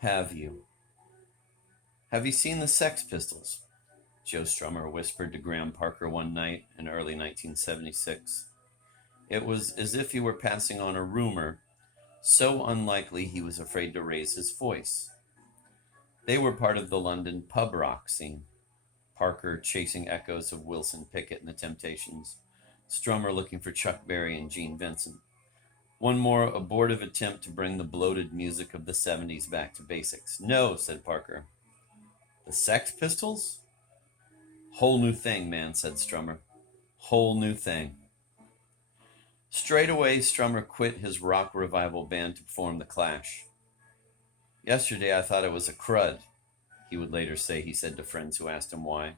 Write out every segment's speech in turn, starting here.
Have you? Have you seen the Sex Pistols? Joe Strummer whispered to Graham Parker one night in early 1976. It was as if he were passing on a rumor so unlikely he was afraid to raise his voice. They were part of the London pub rock scene. Parker chasing echoes of Wilson Pickett and the Temptations, Strummer looking for Chuck Berry and Gene Vincent. One more abortive attempt to bring the bloated music of the 70s back to basics. No, said Parker. The Sex Pistols? Whole new thing, man, said Strummer. Whole new thing. Straight away, Strummer quit his rock revival band to form The Clash. Yesterday I thought it was a crud, he would later say he said to friends who asked him why.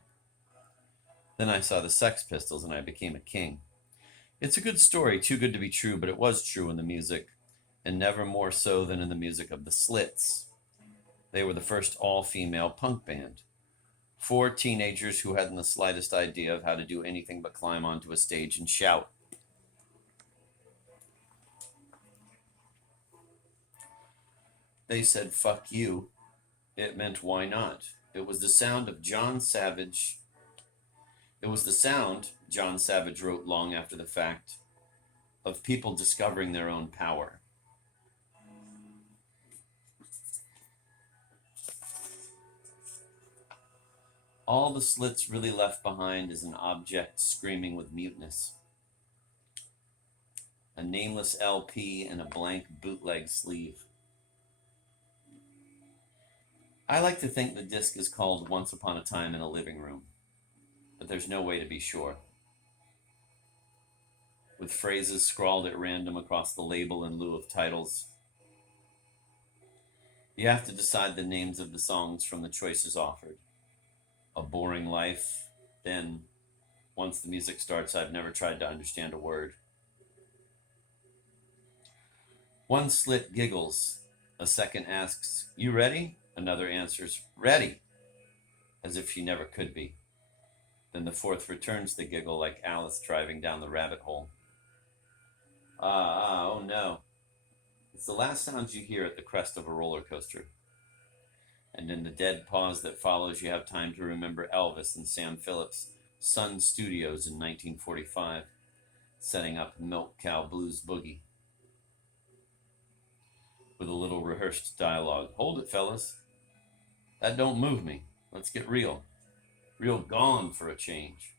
Then I saw the Sex Pistols and I became a king. It's a good story, too good to be true, but it was true in the music, and never more so than in the music of the Slits. They were the first all-female punk band. 4 teenagers who hadn't the slightest idea of how to do anything but climb onto a stage and shout. They said, fuck you. It meant why not? It was the sound John Savage wrote long after the fact, of people discovering their own power. All the Slits really left behind is an object screaming with muteness. A nameless LP and a blank bootleg sleeve. I like to think the disc is called Once Upon a Time in a Living Room, but there's no way to be sure. With phrases scrawled at random across the label in lieu of titles. You have to decide the names of the songs from the choices offered. A Boring Life, then, once the music starts, I've never tried to understand a word. One Slit giggles. A second asks, you ready? Another answers, ready, as if she never could be. Then the fourth returns the giggle like Alice driving down the rabbit hole. Oh no. It's the last sounds you hear at the crest of a roller coaster. And in the dead pause that follows, you have time to remember Elvis and Sam Phillips' Sun Studios in 1945, setting up Milk Cow Blues Boogie. With a little rehearsed dialogue. Hold it, fellas. That don't move me. Let's get real. Real gone for a change.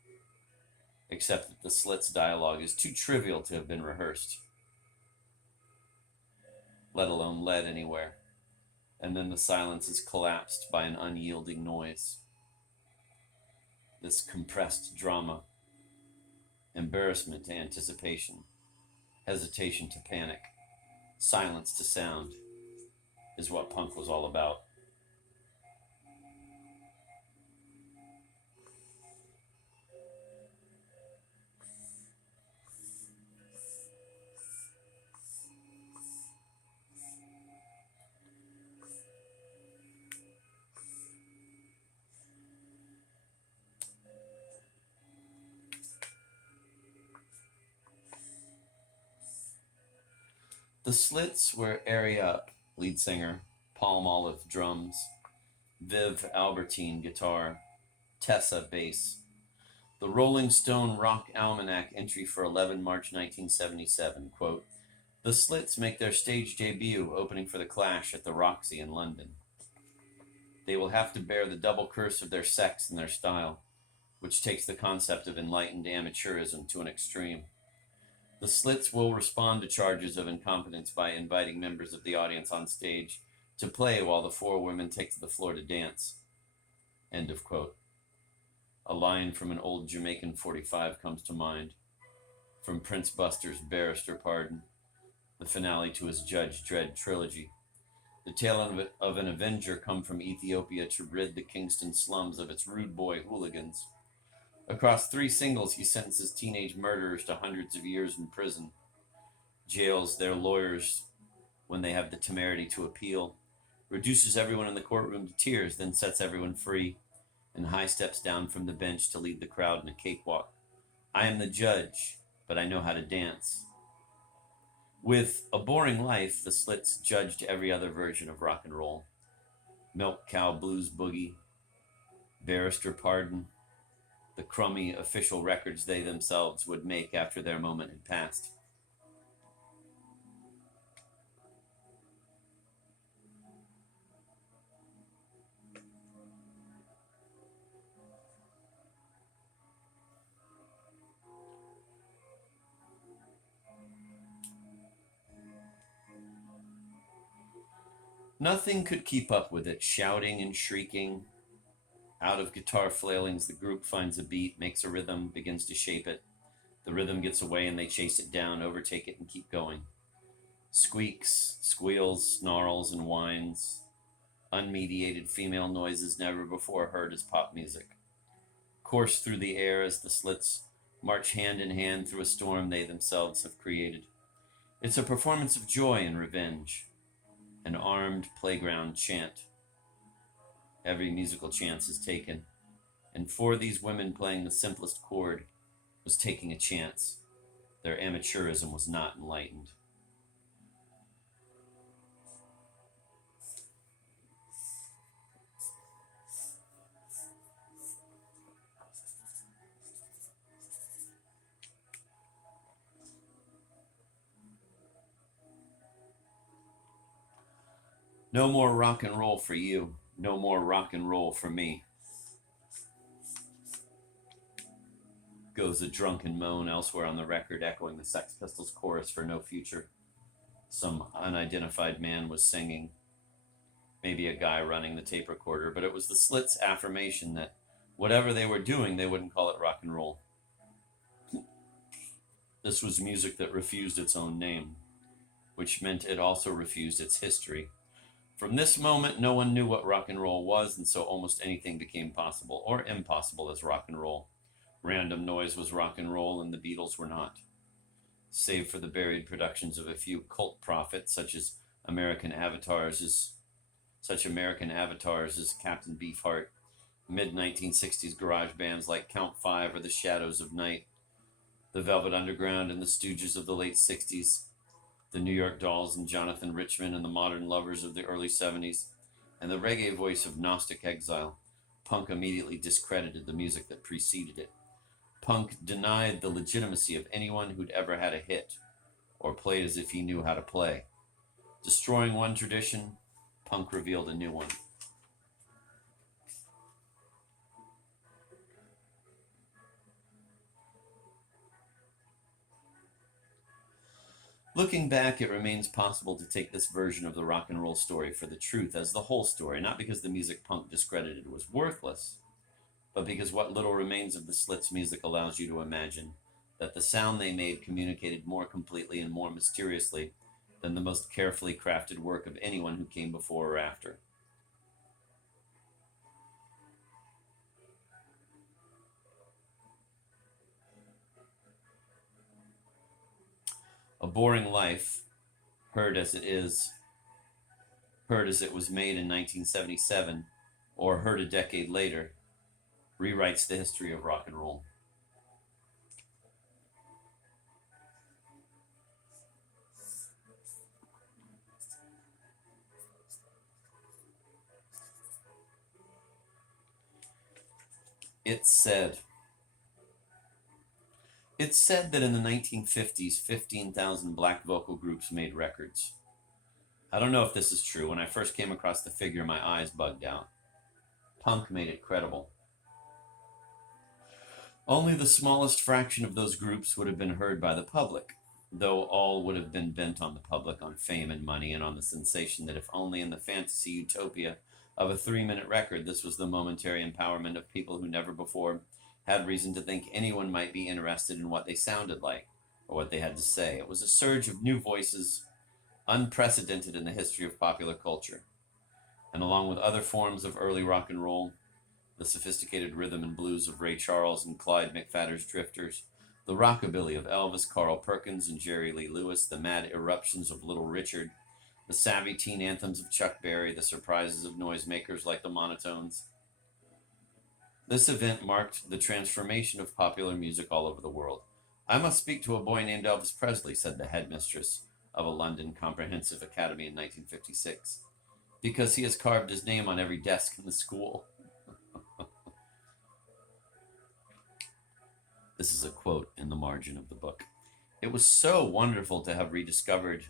Except that the Slits dialogue is too trivial to have been rehearsed. Let alone led anywhere. And then the silence is collapsed by an unyielding noise. This compressed drama. Embarrassment to anticipation. Hesitation to panic. Silence to sound is what punk was all about. The Slits were Airy Up, lead singer, Palm Olive drums, Viv Albertine guitar, Tessa bass. The Rolling Stone Rock Almanac entry for 11 March 1977, quote, the Slits make their stage debut opening for The Clash at the Roxy in London. They will have to bear the double curse of their sex and their style, which takes the concept of enlightened amateurism to an extreme. The Slits will respond to charges of incompetence by inviting members of the audience on stage to play while the 4 women take to the floor to dance. End of quote. A line from an old Jamaican 45 comes to mind, from Prince Buster's Barrister Pardon, the finale to his Judge Dredd trilogy. The tale of an Avenger come from Ethiopia to rid the Kingston slums of its rude boy hooligans. Across 3 singles, he sentences teenage murderers to hundreds of years in prison, jails their lawyers when they have the temerity to appeal, reduces everyone in the courtroom to tears, then sets everyone free, and high steps down from the bench to lead the crowd in a cakewalk. I am the judge, but I know how to dance. With A Boring Life, the Slits judged every other version of rock and roll. Milk Cow Blues Boogie, Barrister Pardon, the crummy official records they themselves would make after their moment had passed. Nothing could keep up with it, shouting and shrieking. Out of guitar flailings, the group finds a beat, makes a rhythm, begins to shape it. The rhythm gets away and they chase it down, overtake it, and keep going. Squeaks, squeals, snarls, and whines. Unmediated female noises never before heard as pop music. Course through the air as the Slits march hand in hand through a storm they themselves have created. It's a performance of joy and revenge. An armed playground chant. Every musical chance is taken, and for these women playing the simplest chord was taking a chance. Their amateurism was not enlightened. No more rock and roll for you. No more rock and roll for me. Goes a drunken moan elsewhere on the record, echoing the Sex Pistols chorus for No Future. Some unidentified man was singing. Maybe a guy running the tape recorder, but it was the Slits' affirmation that whatever they were doing, they wouldn't call it rock and roll. This was music that refused its own name, which meant it also refused its history. From this moment, no one knew what rock and roll was, and so almost anything became possible or impossible as rock and roll. Random Noise was rock and roll, and the Beatles were not. Save for the buried productions of a few cult prophets, such American avatars as Captain Beefheart, mid-1960s garage bands like Count Five or the Shadows of Night, the Velvet Underground and the Stooges of the late 60s, the New York Dolls and Jonathan Richman and the Modern Lovers of the early 70s, and the reggae voice of Gnostic Exile. Punk immediately discredited the music that preceded it. Punk denied the legitimacy of anyone who'd ever had a hit, or played as if he knew how to play. Destroying one tradition, punk revealed a new one. Looking back, it remains possible to take this version of the rock and roll story for the truth as the whole story, not because the music punk discredited was worthless, but because what little remains of the Slits' music allows you to imagine that the sound they made communicated more completely and more mysteriously than the most carefully crafted work of anyone who came before or after. A Boring Life, heard as it was made in 1977, or heard a decade later, rewrites the history of rock and roll. It's said that in the 1950s, 15,000 black vocal groups made records. I don't know if this is true. When I first came across the figure, my eyes bugged out. Punk made it credible. Only the smallest fraction of those groups would have been heard by the public, though all would have been bent on the public, on fame and money, and on the sensation that if only in the fantasy utopia of a 3-minute record, this was the momentary empowerment of people who never before had reason to think anyone might be interested in what they sounded like or what they had to say. It was a surge of new voices, unprecedented in the history of popular culture. And along with other forms of early rock and roll, the sophisticated rhythm and blues of Ray Charles and Clyde McPhatter's Drifters, the rockabilly of Elvis, Carl Perkins, and Jerry Lee Lewis, the mad eruptions of Little Richard, the savvy teen anthems of Chuck Berry, the surprises of noisemakers like the Monotones. This event marked the transformation of popular music all over the world. "I must speak to a boy named Elvis Presley," said the headmistress of a London comprehensive academy in 1956. because he has carved his name on every desk in the school. This is a quote in the margin of the book. It was so wonderful to have rediscovered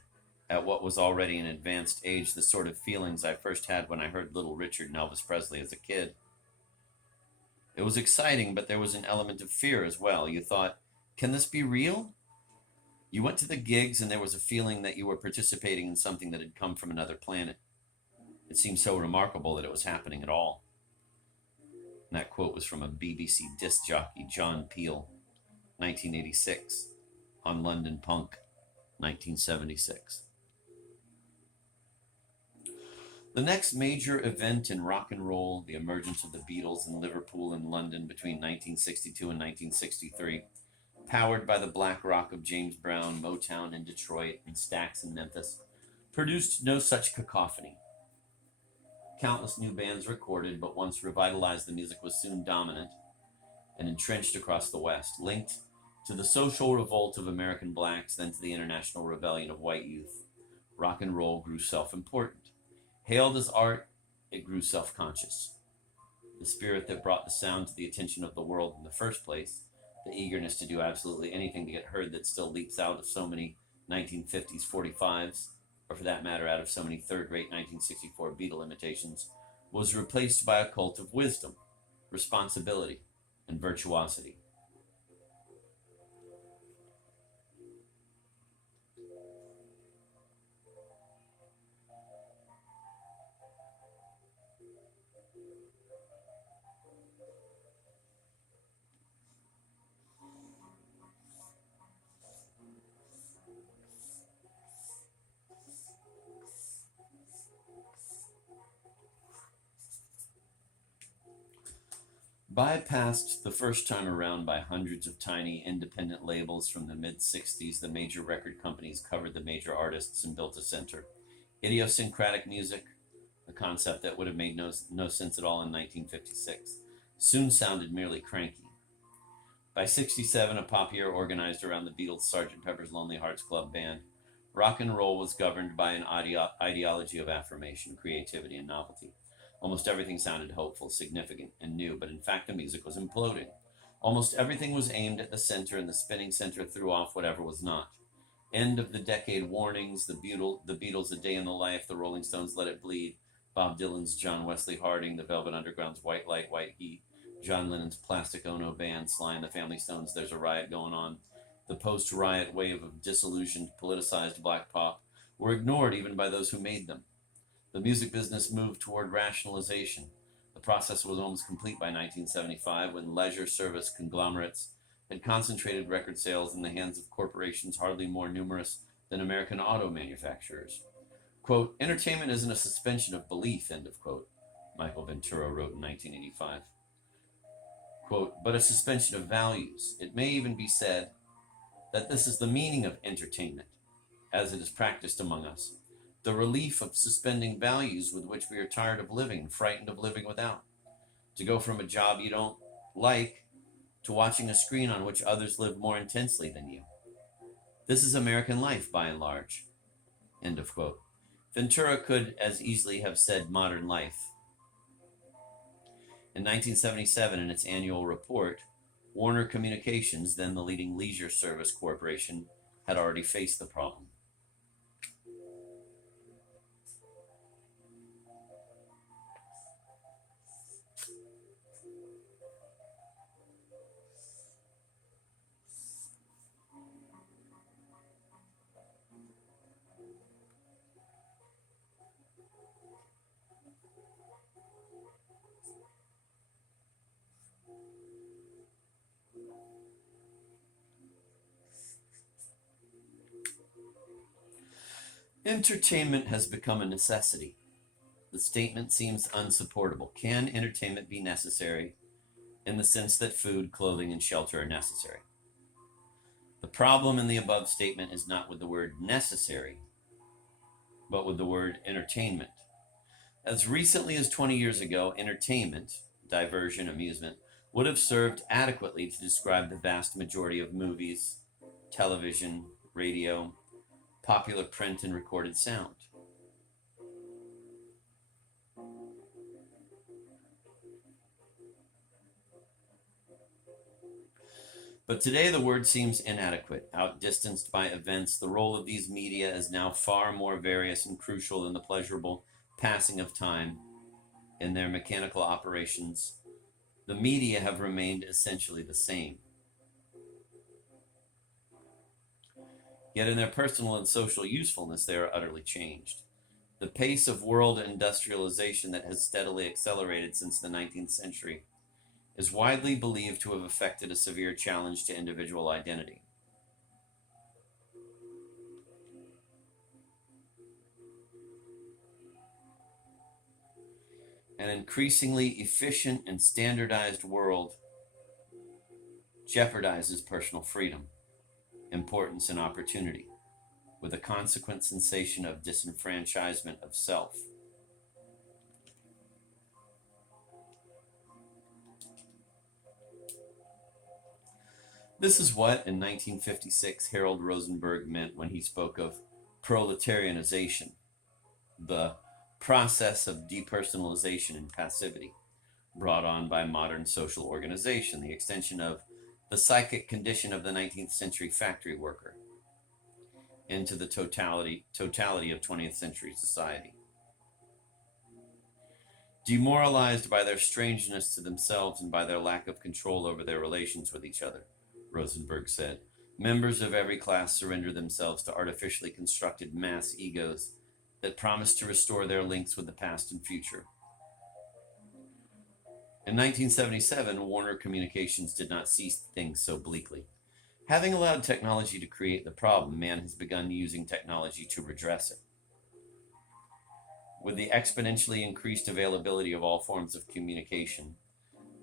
at what was already an advanced age the sort of feelings I first had when I heard Little Richard and Elvis Presley as a kid. It was exciting, but there was an element of fear as well. You thought, can this be real? You went to the gigs and there was a feeling that you were participating in something that had come from another planet. It seemed so remarkable that it was happening at all. And that quote was from a BBC disc jockey, John Peel, 1986, on London Punk, 1976. The next major event in rock and roll, the emergence of the Beatles in Liverpool and London between 1962 and 1963, powered by the black rock of James Brown, Motown in Detroit, and Stax in Memphis, produced no such cacophony. Countless new bands recorded, but once revitalized, the music was soon dominant and entrenched across the West, linked to the social revolt of American blacks, then to the international rebellion of white youth. Rock and roll grew self-important. Hailed as art, it grew self-conscious. The spirit that brought the sound to the attention of the world in the first place, the eagerness to do absolutely anything to get heard that still leaps out of so many 1950s 45s, or for that matter out of so many third-rate 1964 Beatle imitations, was replaced by a cult of wisdom, responsibility, and virtuosity. Bypassed the first time around by hundreds of tiny independent labels from the mid-60s, the major record companies covered the major artists and built a center. Idiosyncratic music, a concept that would have made no sense at all in 1956, soon sounded merely cranky. By 67, a pop year organized around the Beatles' Sgt. Pepper's Lonely Hearts Club Band, rock and roll was governed by an ideology of affirmation, creativity, and novelty. Almost everything sounded hopeful, significant, and new, but in fact the music was imploding. Almost everything was aimed at the center, and the spinning center threw off whatever was not. End of the decade warnings, the Beatles' A Day in the Life, the Rolling Stones' Let It Bleed, Bob Dylan's John Wesley Harding, the Velvet Underground's White Light, White Heat, John Lennon's Plastic Ono Band, Sly and the Family Stones' There's a Riot Going On. The post-riot wave of disillusioned, politicized black pop were ignored even by those who made them. The music business moved toward rationalization. The process was almost complete by 1975 when leisure service conglomerates had concentrated record sales in the hands of corporations hardly more numerous than American auto manufacturers. Quote, entertainment isn't a suspension of belief, end of quote, Michael Ventura wrote in 1985. Quote, but a suspension of values. It may even be said that this is the meaning of entertainment, as it is practiced among us. The relief of suspending values with which we are tired of living, frightened of living without. To go from a job you don't like to watching a screen on which others live more intensely than you. This is American life, by and large. End of quote. Ventura could as easily have said modern life. In 1977, in its annual report, Warner Communications, then the leading leisure service corporation, had already faced the problem. Entertainment has become a necessity. The statement seems unsupportable. Can entertainment be necessary in the sense that food, clothing, and shelter are necessary? The problem in the above statement is not with the word necessary, but with the word entertainment. As recently as 20 years ago, entertainment, diversion, amusement, would have served adequately to describe the vast majority of movies, television, radio, popular print and recorded sound. But today the word seems inadequate, outdistanced by events. The role of these media is now far more various and crucial than the pleasurable passing of time in their mechanical operations. The media have remained essentially the same. Yet in their personal and social usefulness, they are utterly changed. The pace of world industrialization that has steadily accelerated since the 19th century is widely believed to have affected a severe challenge to individual identity. An increasingly efficient and standardized world jeopardizes personal freedom, importance, and opportunity, with a consequent sensation of disenfranchisement of self. This is what, in 1956, Harold Rosenberg meant when he spoke of proletarianization, the process of depersonalization and passivity brought on by modern social organization, the extension of the psychic condition of the 19th century factory worker into the totality of 20th century society. Demoralized by their strangeness to themselves and by their lack of control over their relations with each other, Rosenberg said, members of every class surrender themselves to artificially constructed mass egos that promise to restore their links with the past and future. In 1977, Warner Communications did not see things so bleakly. Having allowed technology to create the problem, man has begun using technology to redress it. With the exponentially increased availability of all forms of communication,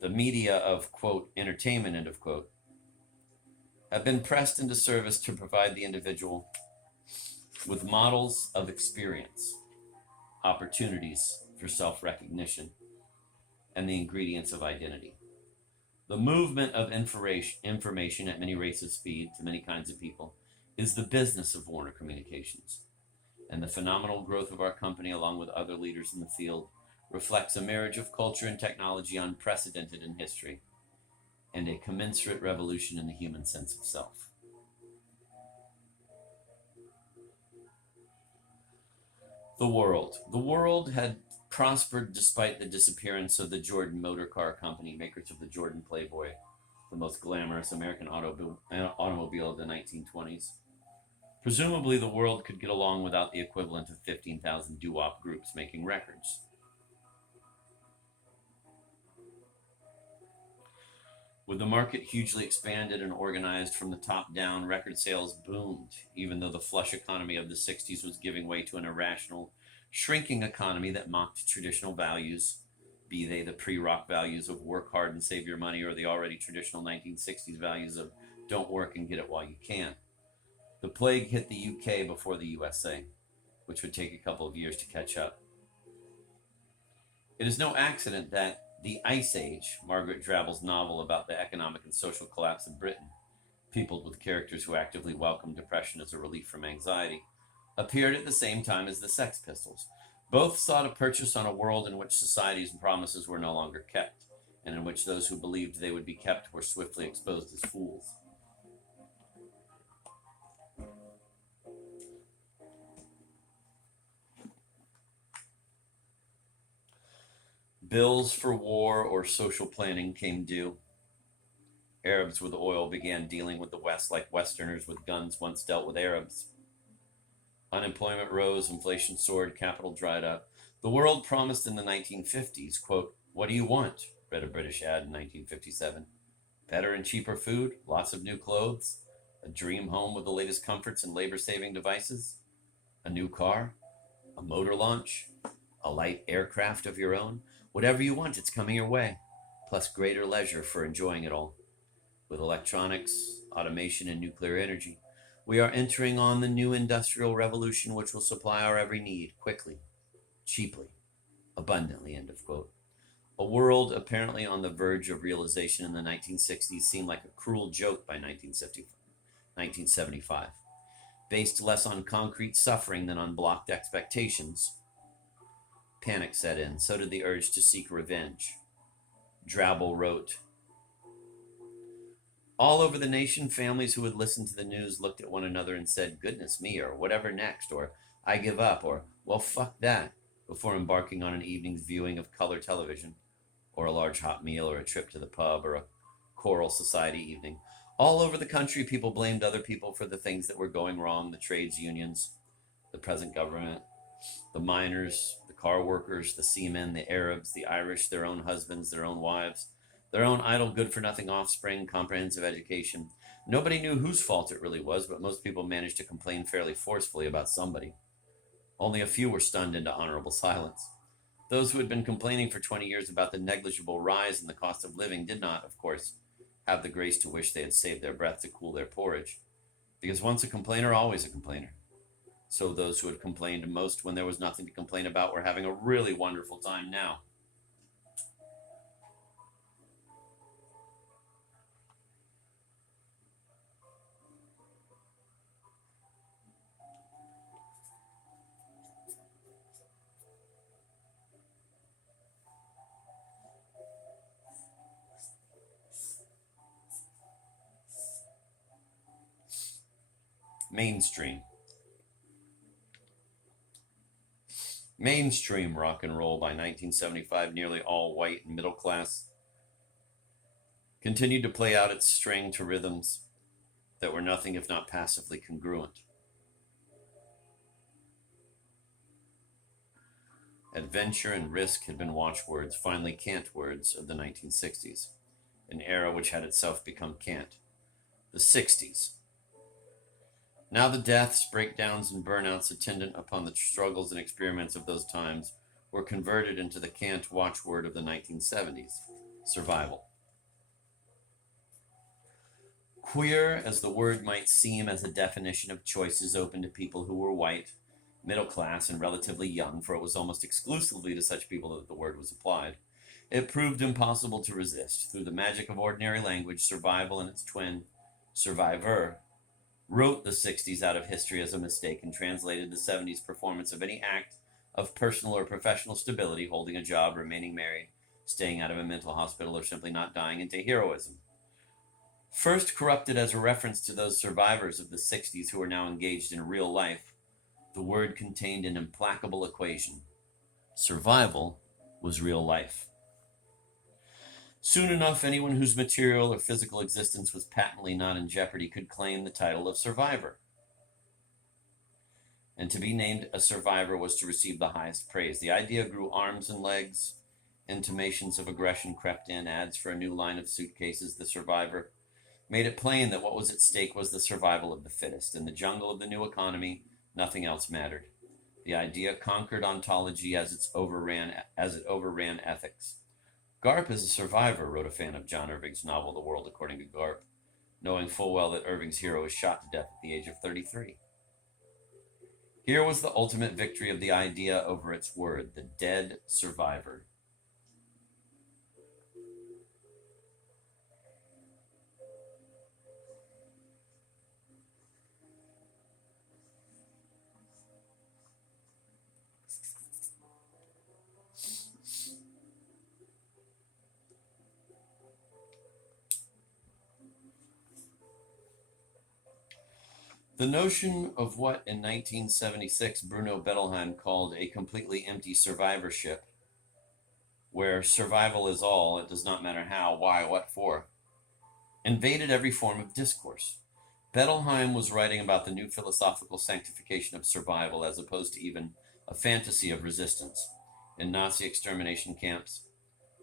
the media of, quote, entertainment, end of quote, have been pressed into service to provide the individual with models of experience, opportunities for self-recognition, and the ingredients of identity. The movement of information at many rates of speed to many kinds of people is the business of Warner Communications, and the phenomenal growth of our company, along with other leaders in the field, reflects a marriage of culture and technology unprecedented in history, and a commensurate revolution in the human sense of self. The world had prospered despite the disappearance of the Jordan Motor Car Company, makers of the Jordan Playboy, the most glamorous American automobile of the 1920s. Presumably, the world could get along without the equivalent of 15,000 doo-wop groups making records. With the market hugely expanded and organized from the top down, record sales boomed, even though the flush economy of the 60s was giving way to an irrational, shrinking economy that mocked traditional values, be they the pre-rock values of work hard and save your money or the already traditional 1960s values of don't work and get it while you can. The plague hit the UK before the USA, which would take a couple of years to catch up. It is no accident that The Ice Age, Margaret Drabble's novel about the economic and social collapse of Britain, peopled with characters who actively welcomed depression as a relief from anxiety, appeared at the same time as the Sex Pistols. Both sought a purchase on a world in which societies and promises were no longer kept, and in which those who believed they would be kept were swiftly exposed as fools. Bills for war or social planning came due. Arabs with oil began dealing with the West like Westerners with guns once dealt with Arabs. Unemployment rose, inflation soared, capital dried up. The world promised in the 1950s, quote, "What do you want?" read a British ad in 1957. Better and cheaper food, lots of new clothes, a dream home with the latest comforts and labor-saving devices, a new car, a motor launch, a light aircraft of your own. Whatever you want, it's coming your way, plus greater leisure for enjoying it all. With electronics, automation, and nuclear energy, we are entering on the new industrial revolution which will supply our every need quickly, cheaply, abundantly, end of quote. A world apparently on the verge of realization in the 1960s seemed like a cruel joke by 1975. Based less on concrete suffering than on blocked expectations, panic set in. So did the urge to seek revenge. Drabble wrote, All over the nation, families who had listened to the news looked at one another and said, "Goodness me," or "Whatever next," or "I give up," or "Well, fuck that," before embarking on an evening's viewing of color television, or a large hot meal, or a trip to the pub, or a choral society evening. All over the country, people blamed other people for the things that were going wrong: the trades unions, the present government, the miners, the car workers, the seamen, the Arabs, the Irish, their own husbands, their own wives, their own idle, good for nothing offspring, comprehensive education. Nobody knew whose fault it really was, but most people managed to complain fairly forcefully about somebody. Only a few were stunned into honorable silence. Those who had been complaining for 20 years about the negligible rise in the cost of living did not, of course, have the grace to wish they had saved their breath to cool their porridge. Because once a complainer, always a complainer. So those who had complained most when there was nothing to complain about were having a really wonderful time now. Mainstream. Mainstream rock and roll by 1975, nearly all white and middle class, continued to play out its string to rhythms that were nothing if not passively congruent. Adventure and risk had been watchwords, finally cant words of the 1960s, an era which had itself become cant. The 60s. Now the deaths, breakdowns, and burnouts attendant upon the struggles and experiments of those times were converted into the cant watchword of the 1970s: survival. Queer as the word might seem as a definition of choices open to people who were white, middle class, and relatively young, for it was almost exclusively to such people that the word was applied, it proved impossible to resist. Through the magic of ordinary language, survival and its twin, survivor, wrote the 60s out of history as a mistake and translated the 70s performance of any act of personal or professional stability, holding a job, remaining married, staying out of a mental hospital, or simply not dying, into heroism. First corrupted as a reference to those survivors of the 60s who are now engaged in real life, the word contained an implacable equation. Survival was real life. Soon enough, anyone whose material or physical existence was patently not in jeopardy could claim the title of survivor. And to be named a survivor was to receive the highest praise. The idea grew arms and legs. Intimations of aggression crept in. Ads for a new line of suitcases, The Survivor, made it plain that what was at stake was the survival of the fittest. In the jungle of the new economy, nothing else mattered. The idea conquered ontology as it overran ethics. Garp is a survivor, wrote a fan of John Irving's novel The World According to Garp, knowing full well that Irving's hero was shot to death at the age of 33. Here was the ultimate victory of the idea over its word, the dead survivor. The notion of what in 1976 Bruno Bettelheim called a completely empty survivorship, where survival is all, it does not matter how, why, what for, invaded every form of discourse. Bettelheim was writing about the new philosophical sanctification of survival as opposed to even a fantasy of resistance. In Nazi extermination camps,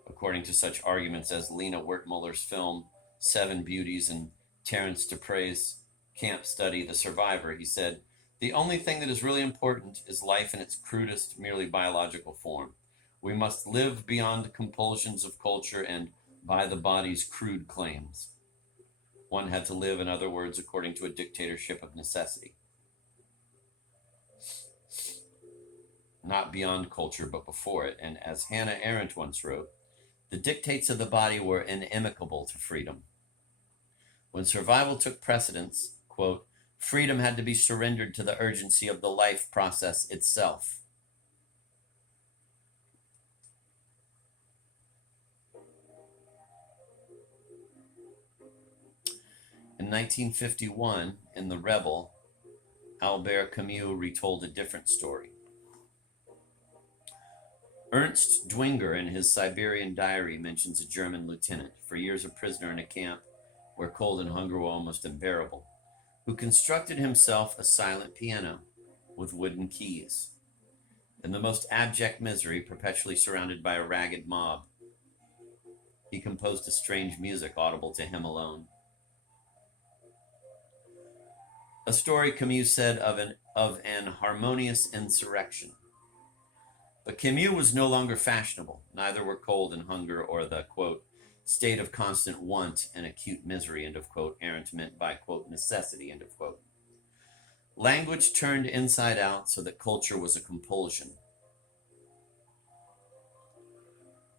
according to such arguments as Lena Wertmüller's film Seven Beauties and Terence Dupre's camp study The Survivor, he said, "The only thing that is really important is life in its crudest, merely biological form. We must live beyond the compulsions of culture and by the body's crude claims." One had to live, in other words, according to a dictatorship of necessity. Not beyond culture, but before it. And as Hannah Arendt once wrote, the dictates of the body were inimical to freedom. When survival took precedence, quote, freedom had to be surrendered to the urgency of the life process itself. In 1951, in The Rebel, Albert Camus retold a different story. Ernst Dwinger, in his Siberian diary, mentions a German lieutenant, for years a prisoner in a camp where cold and hunger were almost unbearable, who constructed himself a silent piano with wooden keys. In the most abject misery, perpetually surrounded by a ragged mob, he composed a strange music audible to him alone. A story, Camus said, of an harmonious insurrection. But Camus was no longer fashionable. Neither were cold and hunger or the, quote, state of constant want and acute misery, end of quote, errant meant by, quote, necessity, end of quote. Language turned inside out so that culture was a compulsion.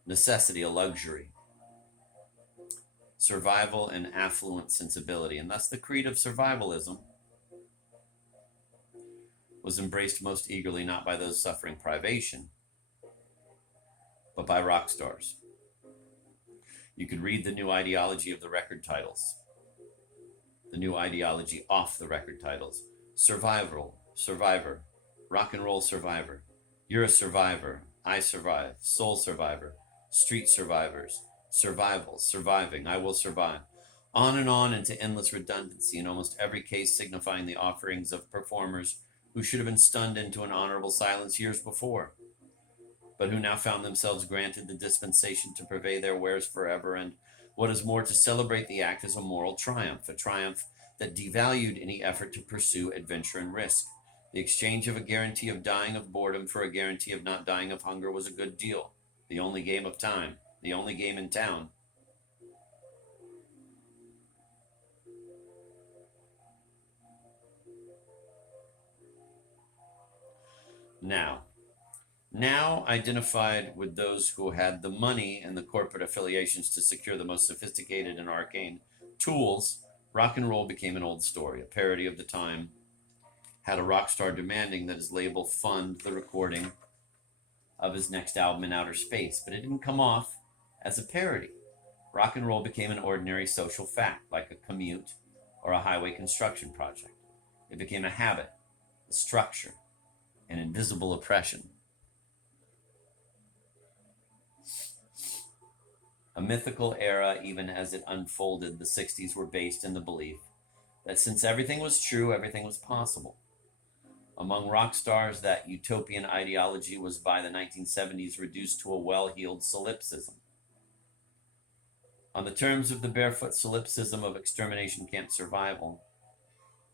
Necessity, a luxury. Survival, an affluent sensibility. And thus the creed of survivalism was embraced most eagerly not by those suffering privation, but by rock stars. You could read the new ideology of the record titles, the new ideology off the record titles. Survival, survivor, rock and roll survivor, you're a survivor, I survive, soul survivor, street survivors, survival, surviving, I will survive. On and on into endless redundancy, in almost every case signifying the offerings of performers who should have been stunned into an honorable silence years before, but who now found themselves granted the dispensation to purvey their wares forever, and, what is more, to celebrate the act as a moral triumph, a triumph that devalued any effort to pursue adventure and risk. The exchange of a guarantee of dying of boredom for a guarantee of not dying of hunger was a good deal. The only game of time, the only game in town. Now identified with those who had the money and the corporate affiliations to secure the most sophisticated and arcane tools, rock and roll became an old story. A parody of the time had a rock star demanding that his label fund the recording of his next album in outer space, but it didn't come off as a parody. Rock and roll became an ordinary social fact, like a commute or a highway construction project. It became a habit, a structure, an invisible oppression. A mythical era, even as it unfolded, the 60s were based in the belief that since everything was true, everything was possible. Among rock stars, that utopian ideology was by the 1970s reduced to a well-heeled solipsism. On the terms of the barefoot solipsism of extermination camp survival,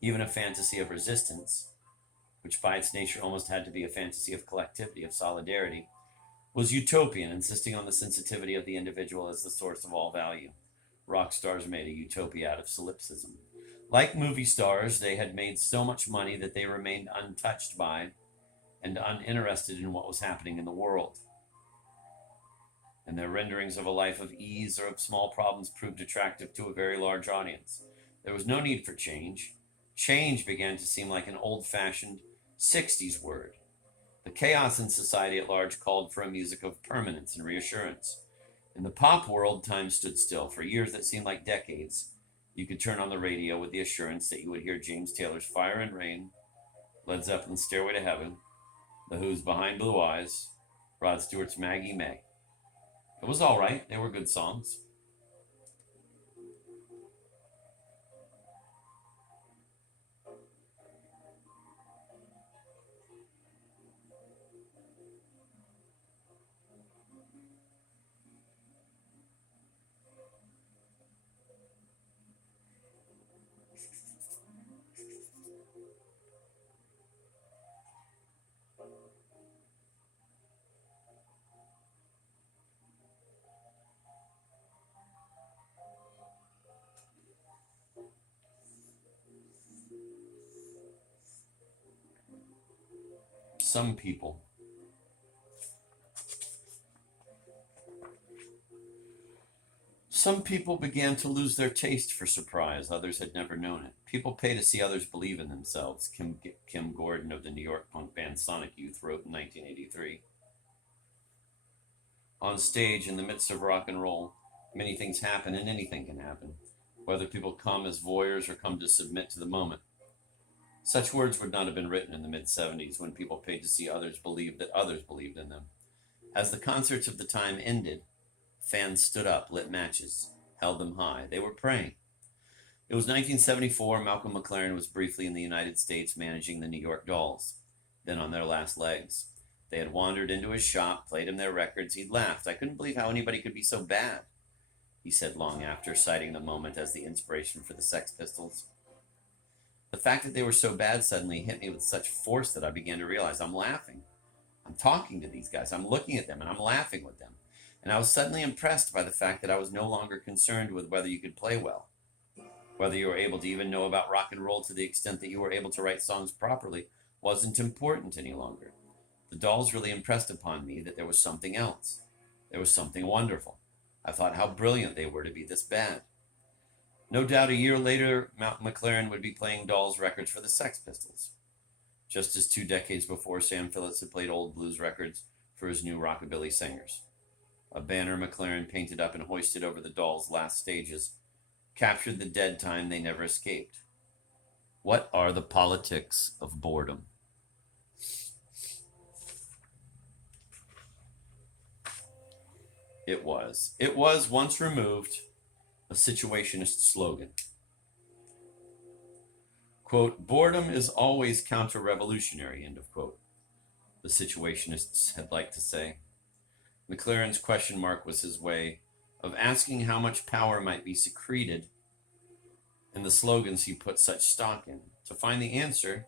even a fantasy of resistance, which by its nature almost had to be a fantasy of collectivity, of solidarity, was utopian, insisting on the sensitivity of the individual as the source of all value. Rock stars made a utopia out of solipsism. Like movie stars, they had made so much money that they remained untouched by and uninterested in what was happening in the world. And their renderings of a life of ease or of small problems proved attractive to a very large audience. There was no need for change. Change began to seem like an old-fashioned 60s word. The chaos in society at large called for a music of permanence and reassurance. In the pop world, time stood still. For years that seemed like decades, you could turn on the radio with the assurance that you would hear James Taylor's Fire and Rain, Led Zeppelin's Stairway to Heaven, The Who's Behind Blue Eyes, Rod Stewart's Maggie May. It was all right. They were good songs. Some people began to lose their taste for surprise. Others had never known it. People pay to see others believe in themselves, Kim Gordon of the New York punk band Sonic Youth wrote in 1983. On stage, in the midst of rock and roll, many things happen and anything can happen. whether people come as voyeurs or come to submit to the moment. Such words would not have been written in the mid-70s when people paid to see others believe that others believed in them. As the concerts of the time ended, fans stood up, lit matches, held them high. They were praying. It was 1974. Malcolm McLaren was briefly in the United States managing the New York Dolls, then on their last legs. They had wandered into his shop, played him their records. He'd laughed. "I couldn't believe how anybody could be so bad," he said long after, citing the moment as the inspiration for the Sex Pistols. The fact that they were so bad suddenly hit me with such force that I began to realize I'm laughing. I'm talking to these guys. I'm looking at them and I'm laughing with them. And I was suddenly impressed by the fact that I was no longer concerned with whether you could play well, whether you were able to even know about rock and roll to the extent that you were able to write songs properly wasn't important any longer. The Dolls really impressed upon me that there was something else. There was something wonderful. I thought how brilliant they were to be this bad. No doubt a year later, McLaren would be playing Dolls records for the Sex Pistols, just as 2 decades before Sam Phillips had played old blues records for his new rockabilly singers. A banner McLaren painted up and hoisted over the Dolls' last stages captured the dead time they never escaped. What are the politics of boredom? It was once removed, a situationist slogan. Quote, "Boredom is always counter-revolutionary," end of quote, the situationists had liked to say. McLaren's question mark was his way of asking how much power might be secreted in the slogans he put such stock in. To find the answer,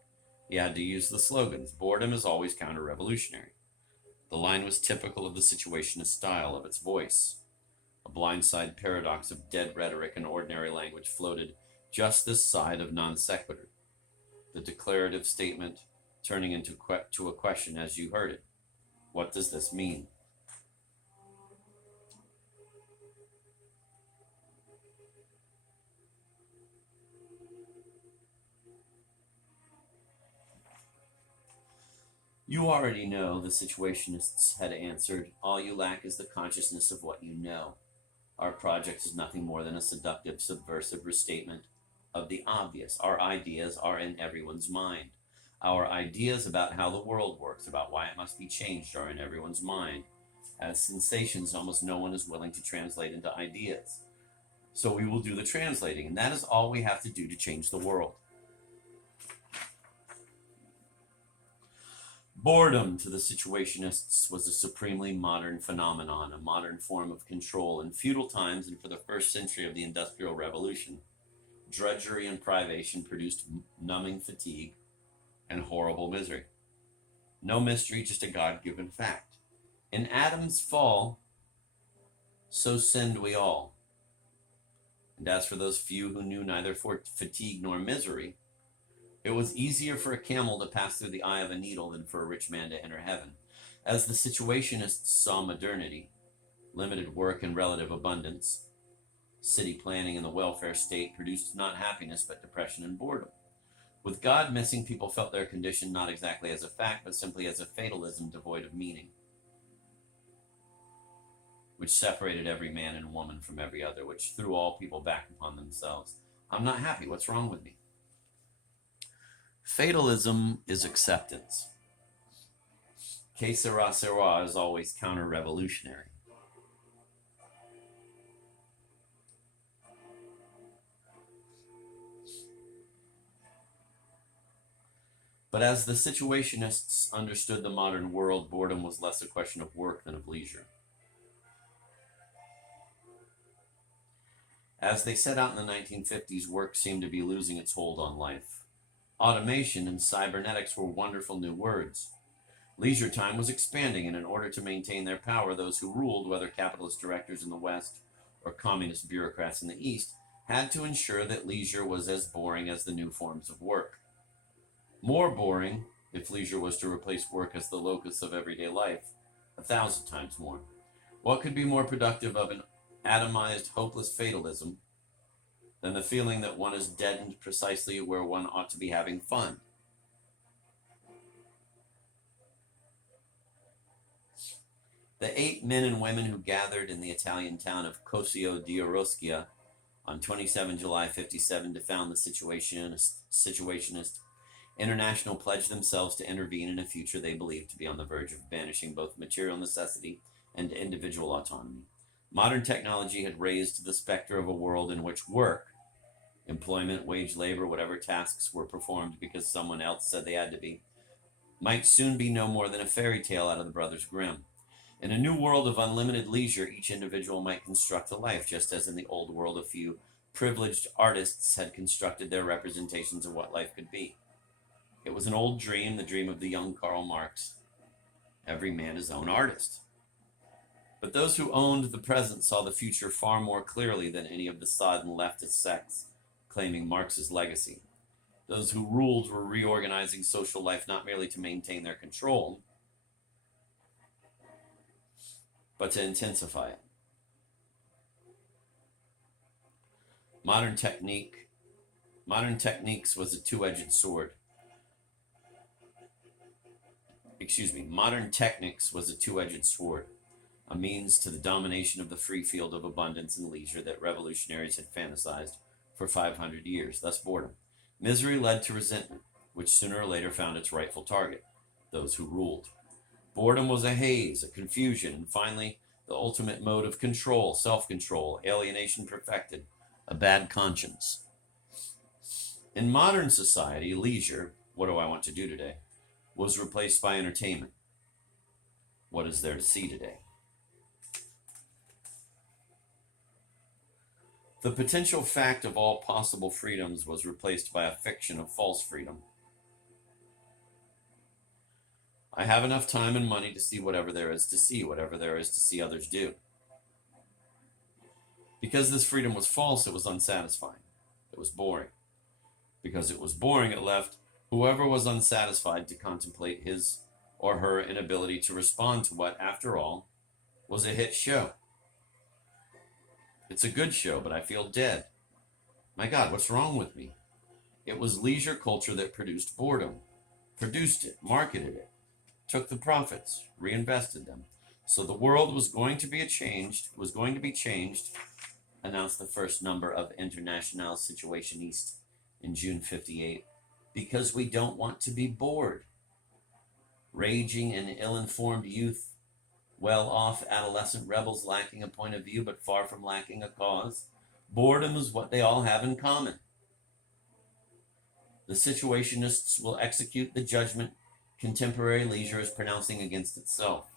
he had to use the slogans. Boredom is always counter-revolutionary. The line was typical of the situationist style, of its voice. A blindside paradox of dead rhetoric and ordinary language floated just this side of non sequitur, the declarative statement turning into a question as you heard it. What does this mean? You already know, the situationists had answered. All you lack is the consciousness of what you know. Our project is nothing more than a seductive, subversive restatement of the obvious. Our ideas are in everyone's mind. Our ideas about how the world works, about why it must be changed, are in everyone's mind. As sensations, almost no one is willing to translate into ideas. So we will do the translating, and that is all we have to do to change the world. Boredom, to the situationists, was a supremely modern phenomenon, a modern form of control. In feudal times and for the first century of the Industrial Revolution, drudgery and privation produced numbing fatigue and horrible misery. No mystery, just a God-given fact. In Adam's fall, so sinned we all. And as for those few who knew neither fatigue nor misery, it was easier for a camel to pass through the eye of a needle than for a rich man to enter heaven. As the situationists saw modernity, limited work and relative abundance, city planning and the welfare state produced not happiness but depression and boredom. With God missing, people felt their condition not exactly as a fact, but simply as a fatalism devoid of meaning, which separated every man and woman from every other, which threw all people back upon themselves. I'm not happy. What's wrong with me? Fatalism is acceptance. Que sera, sera is always counter-revolutionary. But as the situationists understood the modern world, boredom was less a question of work than of leisure. As they set out in the 1950s, work seemed to be losing its hold on life. Automation and cybernetics were wonderful new words. Leisure time was expanding, and in order to maintain their power, those who ruled, whether capitalist directors in the West or communist bureaucrats in the East, had to ensure that leisure was as boring as the new forms of work. More boring, if leisure was to replace work as the locus of everyday life, 1,000 times more. What could be more productive of an atomized, hopeless fatalism than the feeling that one is deadened precisely where one ought to be having fun? The 8 men and women who gathered in the Italian town of Cosio di Oroscia on 27 July 57 to found the Situationist International pledged themselves to intervene in a future they believed to be on the verge of banishing both material necessity and individual autonomy. Modern technology had raised the specter of a world in which work, employment, wage labor, whatever tasks were performed because someone else said they had to be, might soon be no more than a fairy tale out of the Brothers Grimm. In a new world of unlimited leisure, each individual might construct a life, just as in the old world a few privileged artists had constructed their representations of what life could be. It was an old dream, the dream of the young Karl Marx. Every man his own artist. But those who owned the present saw the future far more clearly than any of the sodden leftist sects claiming Marx's legacy. Those who ruled were reorganizing social life not merely to maintain their control, but to intensify it. Modern techniques was a two-edged sword. Modern technics was a two-edged sword, a means to the domination of the free field of abundance and leisure that revolutionaries had fantasized for 500 years, thus boredom. Misery led to resentment, which sooner or later found its rightful target, those who ruled. Boredom was a haze, a confusion, and finally, the ultimate mode of control, self-control, alienation perfected, a bad conscience. In modern society, leisure, what do I want to do today, was replaced by entertainment. What is there to see today? The potential fact of all possible freedoms was replaced by a fiction of false freedom. I have enough time and money to see whatever there is to see, whatever there is to see others do. Because this freedom was false, it was unsatisfying. It was boring. Because it was boring, it left whoever was unsatisfied to contemplate his or her inability to respond to what, after all, was a hit show. It's a good show, but I feel dead. My God, what's wrong with me? It was leisure culture that produced boredom, produced it, marketed it, took the profits, reinvested them. So the world was going to be changed, announced the first number of International Situationist in June 58, because we don't want to be bored. Raging and ill-informed youth, well-off adolescent rebels lacking a point of view but far from lacking a cause. Boredom is what they all have in common. The Situationists will execute the judgment contemporary leisure is pronouncing against itself.